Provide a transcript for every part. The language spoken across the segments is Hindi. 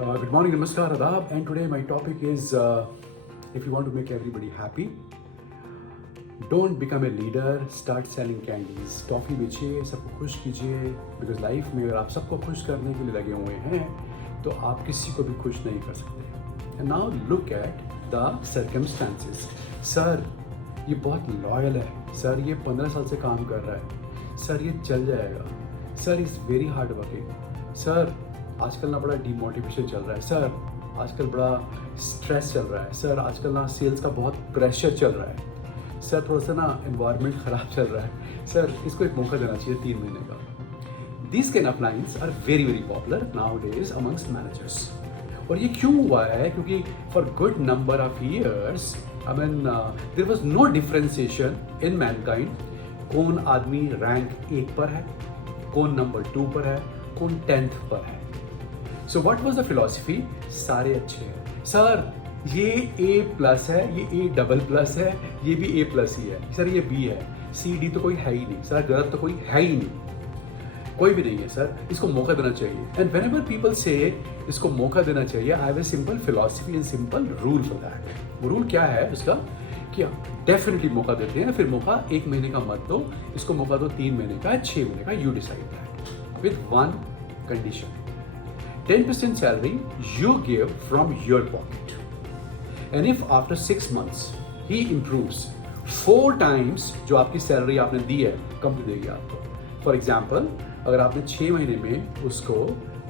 Good morning, Namaskar, Adab, and today my topic is if you want to make everybody happy, don't become a leader, start selling candies. Toffee बेचिए, सबको खुश कीजिए, बिकॉज लाइफ में अगर आप सबको खुश करने के लिए लगे हुए हैं तो आप किसी को भी खुश नहीं कर सकते. And now look at the circumstances. Sir ये बहुत लॉयल है, सर ये 15 साल से काम कर रहा है, सर ये चल जाएगा, sir is very hard working, sir आजकल ना बड़ा डिमोटिवेशन चल रहा है, सर आजकल बड़ा स्ट्रेस चल रहा है, सर आजकल ना सेल्स का बहुत प्रेशर चल रहा है, सर थोड़ा सा ना एनवायरनमेंट ख़राब चल रहा है, सर इसको एक मौका देना चाहिए 3 महीने का. These kind of lines are very very popular nowadays amongst managers. और ये क्यों हुआ है? क्योंकि for good number of years, I mean there was no differentiation in mankind. कौन आदमी रैंक 1 पर है, कौन नंबर 2 पर है, कौन 10th पर है. So what was the philosophy? सारे अच्छे हैं. सर ये A+ है, ये A++ है, ये भी A+ ही है, सर ये B है, C D तो कोई है ही नहीं, सर गलत तो कोई है ही नहीं, कोई भी नहीं है, सर इसको मौका देना चाहिए. एंड whenever people say इसको मौका देना चाहिए, I have a simple philosophy and simple rule for that. वो रूल क्या है उसका कि डेफिनेटली मौका देते हैं, फिर मौका 1 महीने का मत दो, इसको मौका दो 3 महीने का, 6 महीने का. You decide that with one condition. 10% salary you give from your pocket, and if after 6 months he improves 4 times जो आपकी सैलरी आपने दी है, कंपनी देगी आपको. फॉर एग्जाम्पल अगर आपने 6 महीने में उसको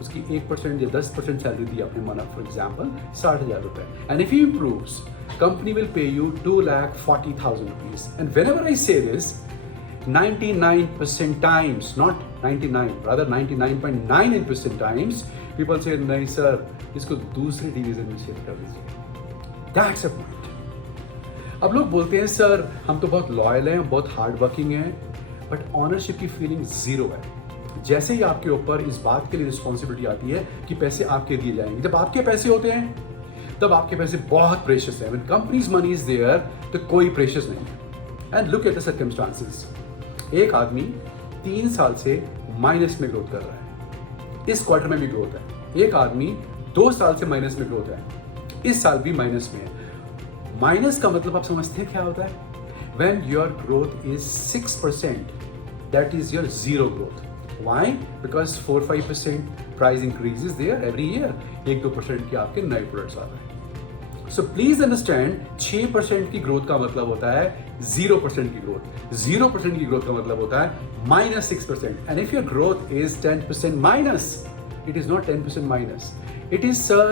उसकी 1% या 10% सैलरी दी आपने, माना फॉर एग्जाम्पल 60,000 रुपये, and if he improves company will pay you 2,40,000 rupees. And whenever I से this 99% times, not 99, rather 99.98% times, people say नहीं सर इसको दूसरे डिवीजन में शिफ्ट कर दीजिए. That's a point. अब लोग बोलते हैं सर हम तो बहुत लॉयल हैं, बहुत हार्ड वर्किंग हैं, बट ऑनरशिप की फीलिंग जीरो है. जैसे ही आपके ऊपर इस बात के लिए रिस्पॉन्सिबिलिटी आती है कि पैसे आपके दिए जाएंगे, जब आपके पैसे होते हैं तब आपके पैसे बहुत प्रेशियस है. When company's money is there तो कोई प्रेशियस नहीं है. And look at the circumstances. एक आदमी 3 साल से माइनस में ग्रोथ कर रहा है, इस क्वार्टर में भी ग्रोथ है. एक आदमी 2 साल से माइनस में ग्रोथ है, इस साल भी माइनस में है. माइनस का मतलब आप समझते हैं क्या होता है? When your growth is 6%, that is your zero growth. Why? Because 4-5% price increases there every year. 1-2% के आपके नए प्रोडक्ट्स आ रहे हैं. So please understand, 6% की ग्रोथ का मतलब होता है 0% की ग्रोथ. 0% की ग्रोथ का मतलब होता है -6%. And if your growth is 10% minus, it is not 10% minus. It is sir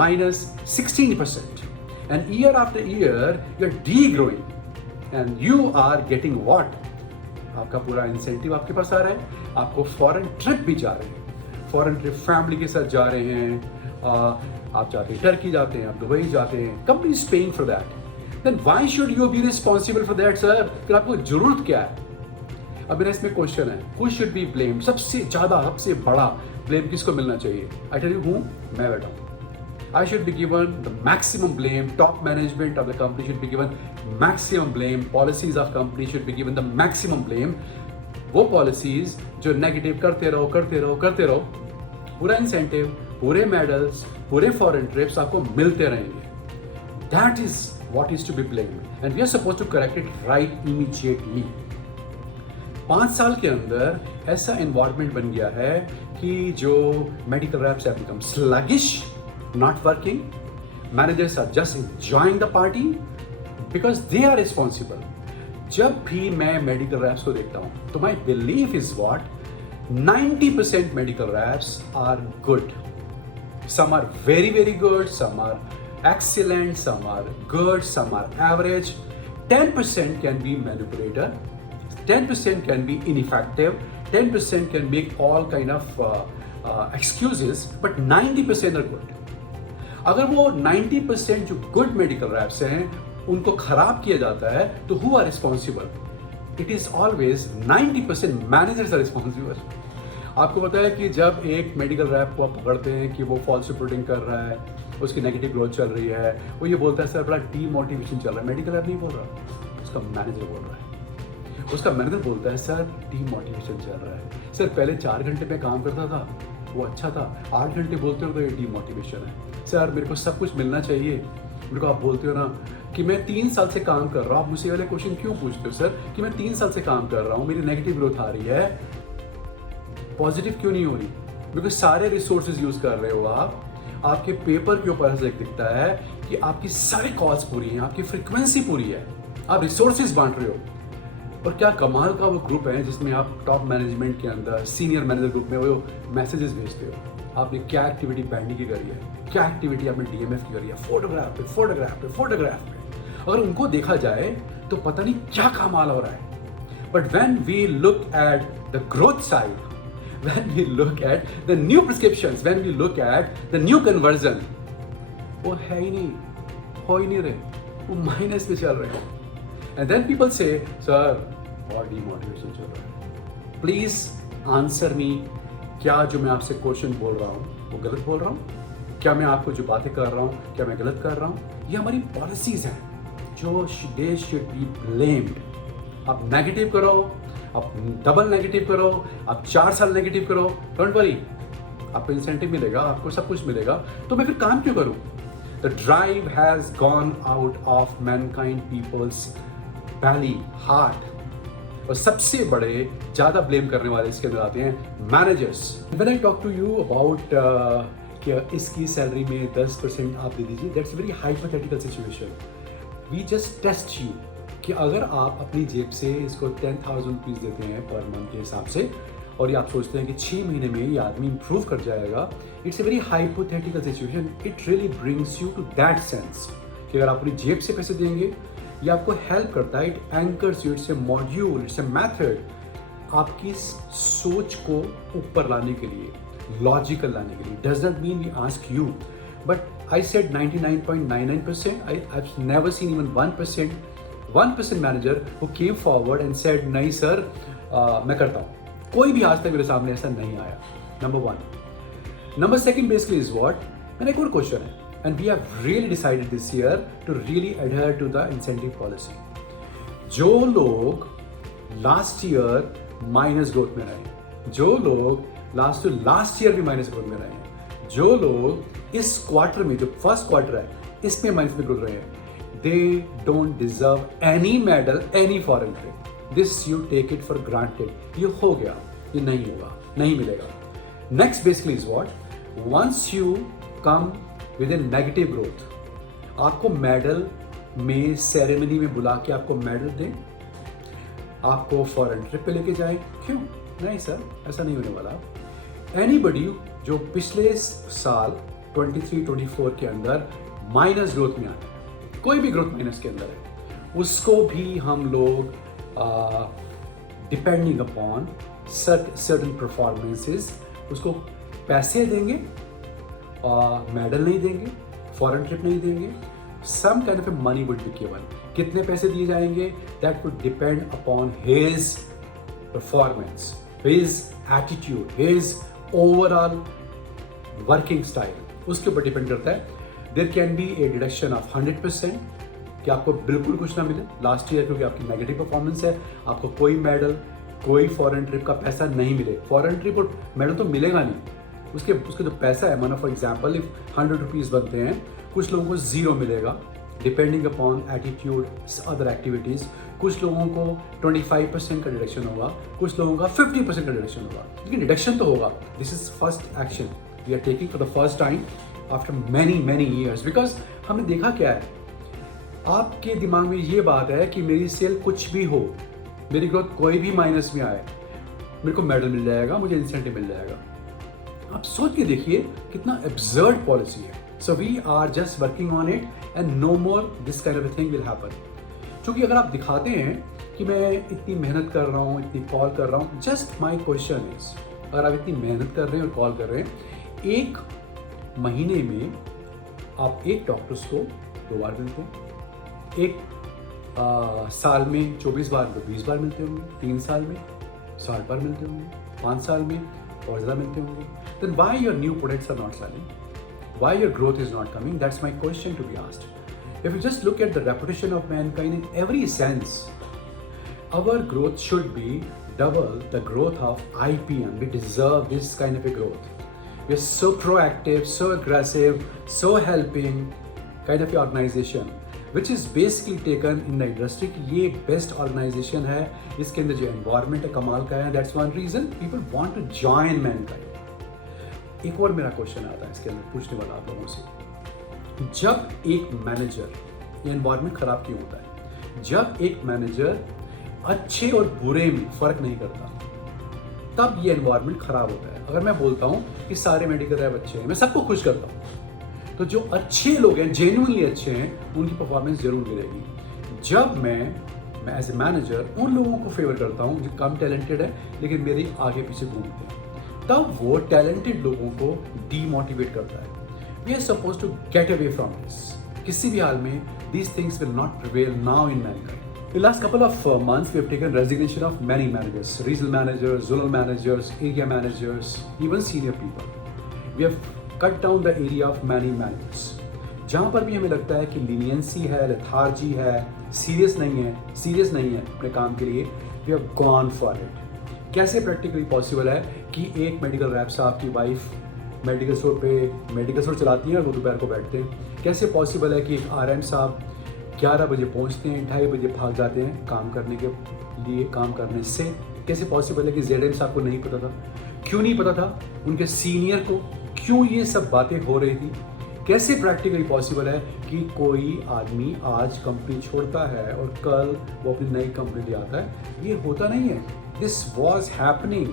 -16%. And year after year, you're degrowing. And you are getting what? आपका पूरा इंसेंटिव आपके पास आ रहा है, आपको फॉरेन ट्रिप भी जा रहे हैं, फॉरेन ट्रिप फैमिली के साथ जा रहे हैं, आप जाते हैं टर्की जाते हैं, आप दुबई जाते हैं, company is paying for that. Then why should you be responsible for that sir? फिर आपको जरूरत क्या है? अब मेरा इसमें क्वेश्चन है, हु शुड बी ब्लेम? सबसे ज्यादा सबसे बड़ा ब्लेम किसको मिलना चाहिए? आई टेल यू हूँ, मैं बैठा हूँ. I should be given the maximum blame. Top management of the company should be given maximum blame. Policies of company should be given the maximum blame. वो policies जो negative करते रहो, पूरा incentive, पूरे medals, पूरे foreign trips आपको मिलते रहेंगे. That is what is to be blamed, and we are supposed to correct it right immediately. 5 साल के अंदर ऐसा environment बन गया है कि जो medical reps have become sluggish, not working. Managers are just enjoying the party because they are responsible. जब भी मैं medical reps को देखता हूँ तो my belief is what? 90% medical reps are good. Some are very very good, some are excellent, some are good, some are average. 10% can be manipulator, 10% can be ineffective, 10% can make all kind of excuses, but 90% are good. अगर वो 90% जो गुड मेडिकल रैप्स हैं उनको खराब किया जाता है तो who are responsible? It is always 90% managers are responsible. आपको पता है कि जब एक मेडिकल रैप को आप पकड़ते हैं कि वो फॉल्स रिपोर्टिंग कर रहा है, उसकी नेगेटिव ग्रोथ चल रही है, वो ये बोलता है सर बड़ा डीमोटिवेशन चल रहा है. मेडिकल रैप नहीं बोल रहा, उसका मैनेजर बोल रहा है. उसका मैनेजर बोलता है सर डीमोटिवेशन चल रहा है, सर पहले 4 घंटे में काम करता था, वो अच्छा था, 8 घंटे बोलते हो तो ये डीमोटिवेशन है। सर मेरे को सब कुछ मिलना चाहिए, मेरे को आप बोलते हो ना कि मैं 3 साल से काम कर रहा हूँ, आप मुझसे वाले क्वेश्चन क्यों पूछते हो सर कि मैं 3 साल से काम कर रहा हूँ, मेरी नेगेटिव ग्रोथ आ रही है, पॉजिटिव क्यों नहीं हो रही? बिकॉज सारे रिसोर्सेज यूज कर रहे हो आप, आपके पेपर के ऊपर ऐसा दिखता है कि आपकी सारी कॉल्स पूरी हैं, आपकी फ्रीक्वेंसी पूरी है, आप रिसोर्सेज बांट रहे हो। और क्या कमाल का वो ग्रुप है जिसमें आप टॉप मैनेजमेंट के अंदर सीनियर मैनेजर ग्रुप में वो मैसेजेस भेजते हो। आपने क्या एक्टिविटी बैंडी की करी है, क्या एक्टिविटी आपने डीएमएफ की करी है, फोटोग्राफ पे फोटोग्राफ पे फोटोग्राफ पे। अगर उनको देखा जाए तो पता नहीं क्या कमाल हो रहा है। But when we look at the growth side, when we look at the new prescriptions, when we look at the new conversion, वो है ही नहीं, हो ही नहीं रहे, वो माइनस में चल रहे हैं। And then people say, sir, और demotivation चल रहा है। Please answer me, क्या जो मैं आपसे क्वेश्चन बोल रहा हूँ वो गलत बोल रहा हूँ? क्या मैं आपको जो बातें कर रहा हूँ क्या मैं गलत कर रहा हूँ? ये हमारी पॉलिसीज हैं जो they should be blamed। आप नेगेटिव करो, आप डबल नेगेटिव करो, आप 4 साल नेगेटिव करो, डोंट वरी, आपको इंसेंटिव मिलेगा, आपको सब कुछ मिलेगा, तो मैं फिर काम क्यों करूं? The drive has gone out of mankind people's belly heart. और सबसे बड़े ज्यादा ब्लेम करने वाले इसके अंदर आते हैं managers. When I talk to you about कि इसकी सैलरी में 10% आप दे दीजिए, that's very hypothetical situation. We just test you कि अगर आप अपनी जेब से इसको 10,000 रुपीज़ देते हैं पर मंथ के हिसाब से और ये आप सोचते हैं कि 6 महीने में ये आदमी इंप्रूव कर जाएगा, it's a very hypothetical situation. It really brings you to that sense कि अगर आप अपनी जेब से पैसे देंगे ये आपको हेल्प करता है, it anchors you, it's a module, it's a method आपकी सोच को ऊपर लाने के लिए, लॉजिकल लाने के लिए। Does not mean we ask you, but I said 99.99%, I've never seen even 1% manager who came forward and said नहीं सर मैं करता हूँ। कोई भी आज तक मेरे सामने ऐसा नहीं आया। Number 1। Number 2 basically is what, मैंने एक और क्वेश्चन है, and we have really decided this year to really adhere to the incentive policy. जो लोग लास्ट ईयर माइनस ग्रोथ में रहे, जो लोग लास्ट ईयर भी माइनस ग्रोथ में रहे हैं, जो लोग इस क्वार्टर में, जो फर्स्ट क्वार्टर है इसमें माइनस में ग्रोथ रहे हैं, they don't deserve any medal, any foreign trip. This you take it for granted. ये हो गया, ये नहीं होगा, नहीं मिलेगा। Next basically is what? Once you come with a negative growth, आपको मेडल में सेरेमनी में बुला के आपको मेडल दें, आपको फॉरेन ट्रिप पे लेके जाए, क्यों? नहीं सर, ऐसा नहीं होने वाला। Anybody जो पिछले साल 23-24 के अंदर माइनस ग्रोथ में आया, कोई भी ग्रोथ माइनस के अंदर है, उसको भी हम लोग डिपेंडिंग अपॉन सर्टेन परफॉर्मेंसेस उसको पैसे देंगे, मेडल नहीं देंगे, फॉरेन ट्रिप नहीं देंगे, some kind of money would be given. कितने पैसे दिए जाएंगे that would depend upon his performance, his attitude, his overall working style, उसके ऊपर डिपेंड करता है। There can be a deduction of 100% कि आपको बिल्कुल कुछ ना मिले लास्ट ईयर क्योंकि आपकी नेगेटिव परफॉर्मेंस है, आपको कोई मेडल, कोई फॉरेन ट्रिप का पैसा नहीं मिले। फॉरेन ट्रिप और मेडल तो मिलेगा नहीं, उसके जो पैसा है, मानो फॉर एग्जाम्पल इफ 100 रुपीज़ बनते हैं, कुछ लोगों को 0 मिलेगा depending upon attitude, other activities. कुछ लोगों को 25% का डिडक्शन होगा, कुछ लोगों का 50% का डिडक्शन होगा, लेकिन डिडक्शन तो होगा। This is first action we are taking for the first time after many years. Because हमने देखा क्या है, आपके दिमाग में ये बात है कि मेरी सेल कुछ भी हो, मेरी ग्रोथ कोई भी माइनस में आए, मेरे को मेडल मिल जाएगा, मुझे इंसेंटिव मिल जाएगा। आप सोच के देखिए कितना एब्सर्ड पॉलिसी है। So we are just working on it and no more this kind of a thing will happen. क्योंकि अगर आप दिखाते हैं कि मैं इतनी मेहनत कर रहा हूँ, इतनी कॉल कर रहा हूँ, जस्ट माई क्वेश्चन इज, अगर आप इतनी मेहनत कर रहे हैं और कॉल कर रहे हैं, एक महीने में आप एक डॉक्टर्स को 2 बार मिलते हैं, एक साल में 24 बार तो 20 बार मिलते होंगे, 3 साल में 60 बार मिलते होंगे, 5 साल में और ज़्यादा मिलते होंगे। Then why your new products are not selling? Why your growth is not coming? That's my question to be asked. If you just look at the reputation of mankind in every sense, our growth should be double the growth of IPM. We deserve this kind of a growth. We are so proactive, so aggressive, so helping kind of organization, which is basically taken in the industry कि ये best organization है, इसके अंदर जो environment है कमाल का है. That's one reason people want to join Mankind. एक और मेरा क्वेश्चन आता है इसके अंदर पूछने वाला आप लोगों से, जब एक मैनेजर, ये एनवायरनमेंट खराब क्यों होता है? जब एक मैनेजर अच्छे और बुरे में फर्क नहीं करता, तब ये एनवायरनमेंट खराब होता है. अगर मैं बोलता हूँ कि सारे मेडिकल रैप अच्छे हैं, मैं सबको खुश करता हूँ, तो जो अच्छे लोग हैं, जेन्युइनली अच्छे हैं, उनकी परफॉर्मेंस जरूर गिरेगी. जब मैं एज ए मैनेजर उन लोगों को फेवर करता हूँ जो कम टैलेंटेड है लेकिन मेरे आगे पीछे घूमते हैं, तब वो टैलेंटेड लोगों को डीमोटिवेट करता है. We are suppose to get away from this. किसी भी हाल में these things will not prevail now in Mankind. The last couple of months, we have taken resignation of many managers, regional managers, zonal managers, area managers, even senior people. We have cut down the area of many managers. जहाँ पर भी हमें लगता है कि लीनियंसी है, लेथार्जी है, सीरियस नहीं है अपने काम के लिए, we have gone for it. कैसे प्रैक्टिकली पॉसिबल है कि एक मेडिकल रैप साहब की वाइफ मेडिकल स्टोर चलाती है और वो दोपहर को बैठते हैं? कैसे पॉसिबल है कि एक आरएम साहब 11 बजे पहुंचते हैं, 2:30 बजे भाग जाते हैं काम करने से? कैसे पॉसिबल है कि जेडएम साहब को नहीं पता था? क्यों नहीं पता था? उनके सीनियर को क्यों ये सब बातें हो रही थी? कैसे प्रैक्टिकली पॉसिबल है कि कोई आदमी आज कंपनी छोड़ता है और कल वो अपनी नई कंपनी ले आता है? ये होता नहीं है. This was happening.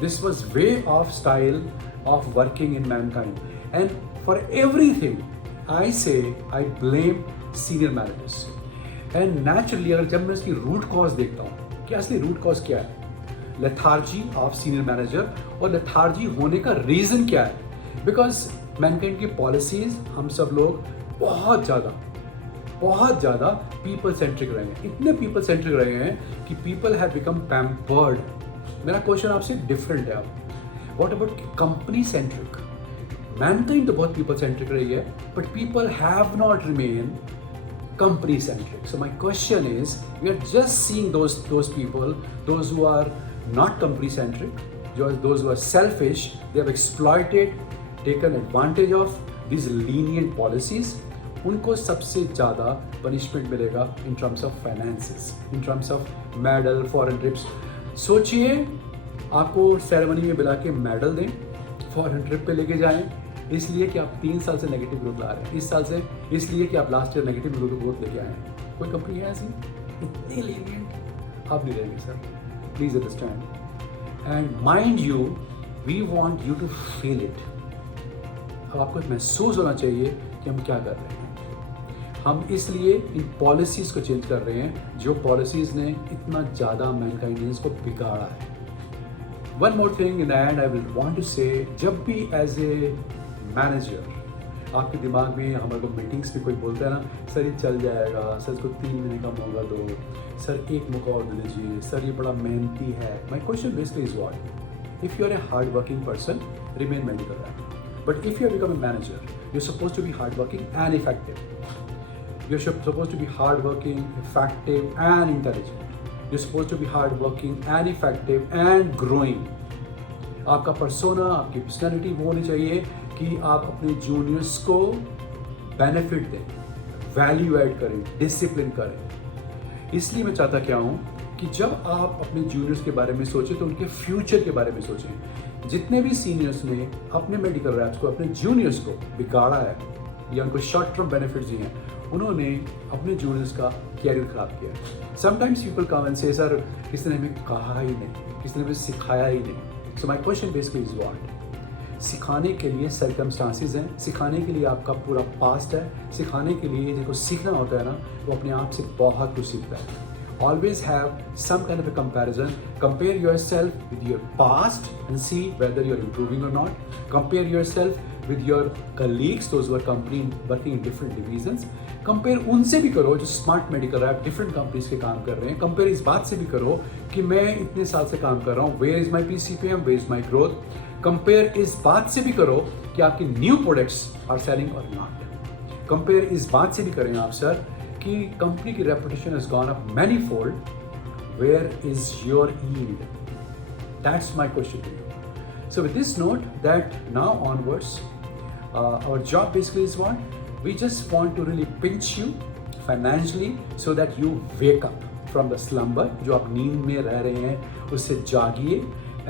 This was way of style of working in Mankind, and for everything I say I blame senior managers. And naturally अगर जब मैं इसकी रूट कॉज देखता हूँ कि असली रूट कॉज क्या है, लेथार्जी ऑफ सीनियर मैनेजर, और लेथार्जी होने का रीज़न क्या है? बिकॉज Mankind की पॉलिसीज हम सब लोग बहुत ज़्यादा पीपल सेंट्रिक रहे हैं. इतने पीपल सेंट्रिक रहे हैं कि पीपल हैव बिकम पैम्पर्ड. मेरा क्वेश्चन आपसे डिफरेंट है. अब What about company centric? Mankind तो बहुत people centric रही है, but people have not remained company centric. So my question is, we are just seeing those people, those who are not company centric, those who are selfish. They have exploited, taken advantage of these lenient policies. उनको सबसे ज़्यादा punishment मिलेगा in terms of finances, in terms of medal, foreign trips. सोचिए आपको सेरेमनी में बुला के मेडल दें, फॉरेन ट्रिप पे लेके जाएं, इसलिए कि आप 3 साल से नेगेटिव ग्रोथ ला रहे हैं, इस साल से इसलिए कि आप लास्ट ईयर नेगेटिव ग्रोथ लेके आए हैं. कोई कंपनी है ऐसी? इतनी लीनियंट आप नहीं रहेंगे sir. Please understand. And mind you, we want you to feel it. अब आपको महसूस होना चाहिए कि हम क्या कर रहे हैं. हम इसलिए इन पॉलिसीज़ को चेंज कर रहे हैं जो पॉलिसीज़ ने इतना ज़्यादा मैनकाइंड को बिगाड़ा है. One more thing in the end I will want to say, जब भी एज ए मैनेजर आपके दिमाग में, हमारे को मीटिंग्स में कोई बोलता है ना, सर ये चल जाएगा, सर इसको 3 महीने का मौका दो, सर 1 मौका और दे दीजिए, सर ये बड़ा मेहनती है. My question basically is what? If you are a hard working person, remain medical rep. But if you become a manager, you are suppose to be hard working and effective. You are suppose to be hard working, effective and intelligent. You're supposed to be hardworking and effective and growing. आपका पर्सोना, आपकी पर्सनैलिटी वो होनी चाहिए कि आप अपने जूनियर्स को बेनिफिट दें, वैल्यू ऐड करें, डिसिप्लिन करें. इसलिए मैं चाहता क्या हूँ कि जब आप अपने जूनियर्स के बारे में सोचें तो उनके फ्यूचर के बारे में सोचें. जितने भी सीनियर्स ने अपने मेडिकल रैप्स को, अपने जूनियर्स को बिगाड़ा है या उनको शॉर्ट टर्म बेनिफिट्स दिए हैं, उन्होंने अपने जूनियर्स का कैरियर खराब किया है. समटाइम्स पीपल कम एंड से, सर किसी ने हमें कहा ही नहीं, किसी ने हमें सिखाया ही नहीं. So my question basically is what? सिखाने के लिए सर्कमस्टांसेस हैं, सिखाने के लिए आपका पूरा पास्ट है, सिखाने के लिए जिसको सीखना होता है ना, वो अपने आप से बहुत कुछ सीखता है. Always have some kind of a comparison. Compare yourself with your past and see whether you're improving or not. Compare yourself with your colleagues, those who are working in different divisions. Compare उनसे भी करो जो smart medical rap different companies के काम कर रहे हैं. कंपेयर इस बात से भी करो कि मैं इतने साल से काम कर रहा हूँ, where is my PCPM, where is my growth. Compare इस बात से भी करो कि आपके न्यू प्रोडक्ट्स आर सेलिंग और नॉट. कंपेयर इस बात से भी करें आप सर कि कंपनी की reputation has gone up many fold, where is your yield? That's my question to you. So with this note, that now onwards, our job basically is what? We just want to really pinch you financially so that you wake up from the slumber, जो आप नींद में रह रहे हैं उससे जागिए,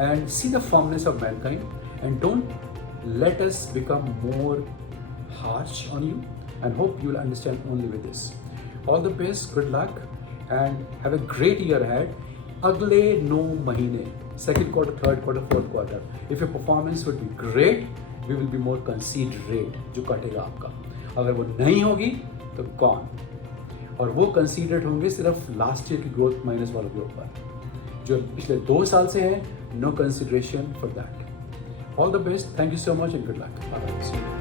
and see the firmness of mankind, and don't let us become more harsh on you, and hope you will understand only with this. All the best, good luck, and have a great year ahead. अगले 9 महीने, second quarter, third quarter, fourth quarter, if your performance would be great, we will be more considerate, जो कटेगा आपका. अगर वो नहीं होगी तो कौन, और वो कंसीडरेट होंगे सिर्फ लास्ट ईयर की ग्रोथ माइनस वालों के ऊपर, जो पिछले 2 साल से हैं. No consideration for that. All the best, thank you so much and good luck.